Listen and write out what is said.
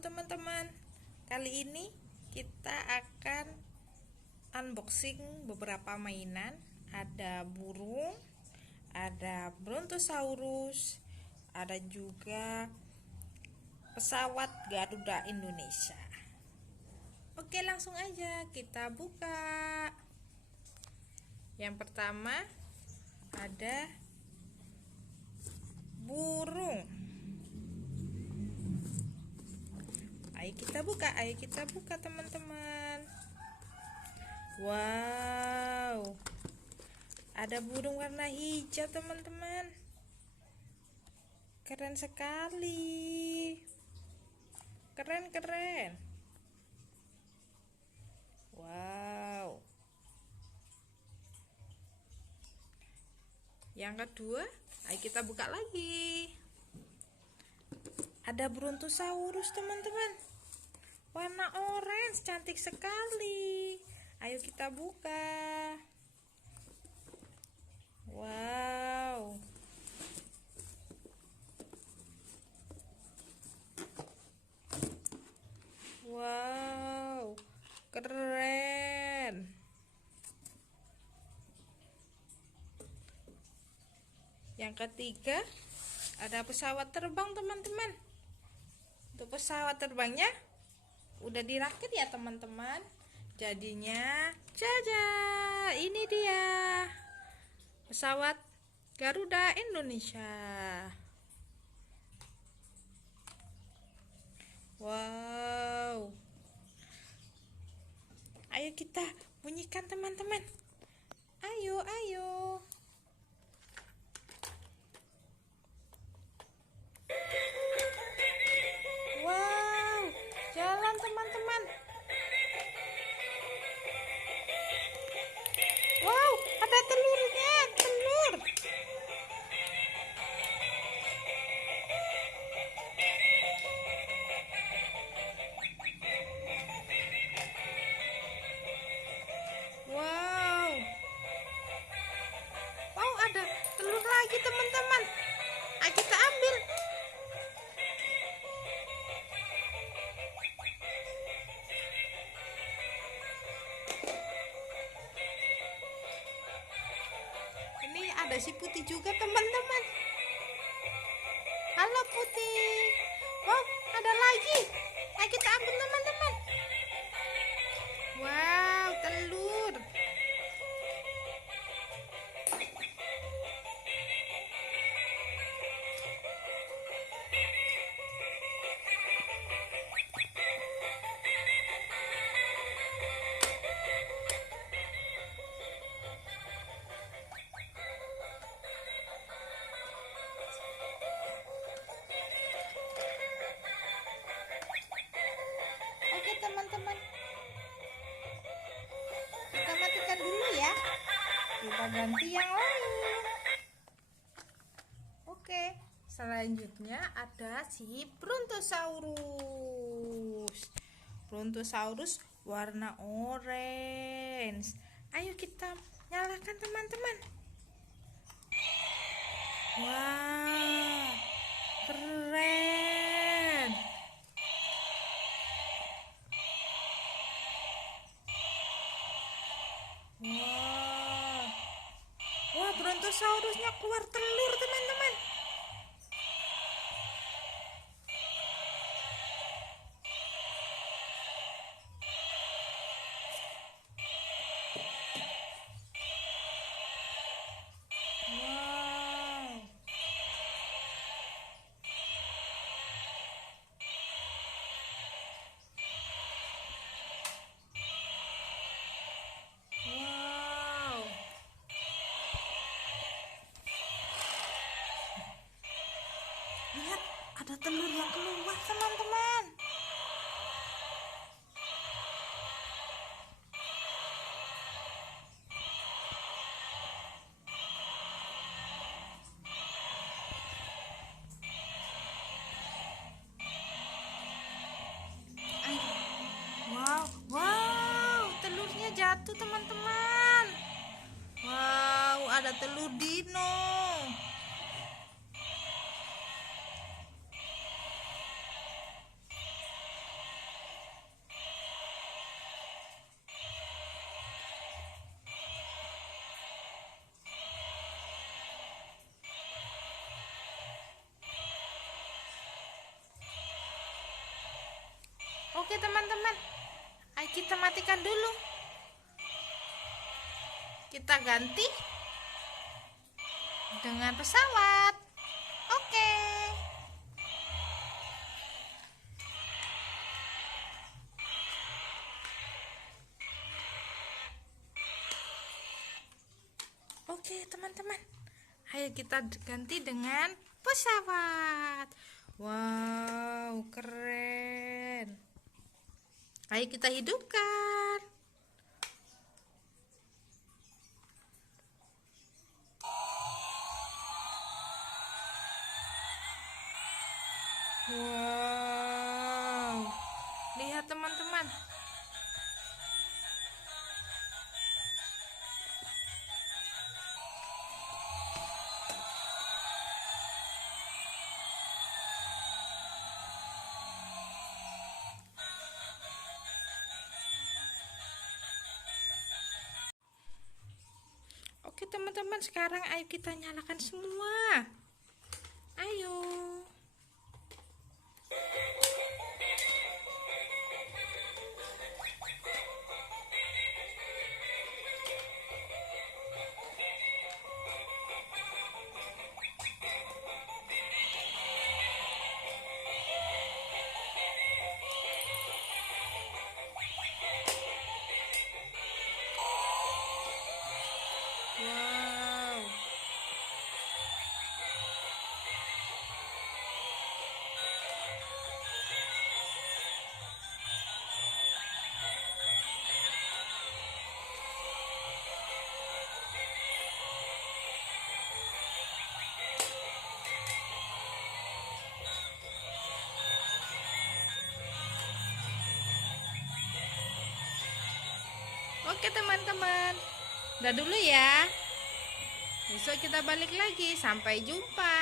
Halo teman-teman, kali ini kita akan unboxing beberapa mainan. Ada burung, ada Brontosaurus, ada juga pesawat Garuda Indonesia. Oke, langsung aja kita buka. Yang pertama ada burung. Ayo kita buka teman-teman. Wow, ada burung warna hijau teman-teman. Keren sekali. Keren. Wow. Yang kedua, ayo kita buka lagi. Ada Brontosaurus teman-teman. Warna orange, cantik sekali. Ayo kita buka. Wow. Wow, keren. Yang ketiga, ada pesawat terbang teman-teman. Untuk pesawat terbangnya udah dirakit ya teman-teman. Jadinya jaja, ini dia pesawat Garuda Indonesia. Wow, ayo kita bunyikan teman-teman. Ayo. Wow, jalan teman-teman. Wow, ada telurnya, telur. Wow. Wow, ada telur lagi teman-teman. Ayo kita ambil. Ini ada si Putih juga teman-teman. Halo Putih. Wow, ada lagi. Ayo kita ambil teman-teman. Wow, telur. Oke teman-teman, kita matikan dulu ya. Kita ganti yang lain. Oke, selanjutnya ada si Brontosaurus warna orange. Ayo kita nyalakan teman-teman. Wah, keren. Wah, Brontosaurusnya keluar telur teman-teman. Wow. Wow. Lihat, ada telur yang keluar teman-teman. Wow, telurnya jatuh teman-teman. Wow, ada telur dino. Oke teman-teman, ayo kita matikan dulu. Kita ganti dengan pesawat. Oke. Oke teman-teman, ayo kita ganti dengan pesawat. Wow, keren. Ayo kita hidupkan. Wow, lihat teman-teman. Oke teman-teman, sekarang ayo kita nyalakan semua. Ayo. Wow. Oke teman-teman, udah dulu ya. Besok kita balik lagi. Sampai jumpa.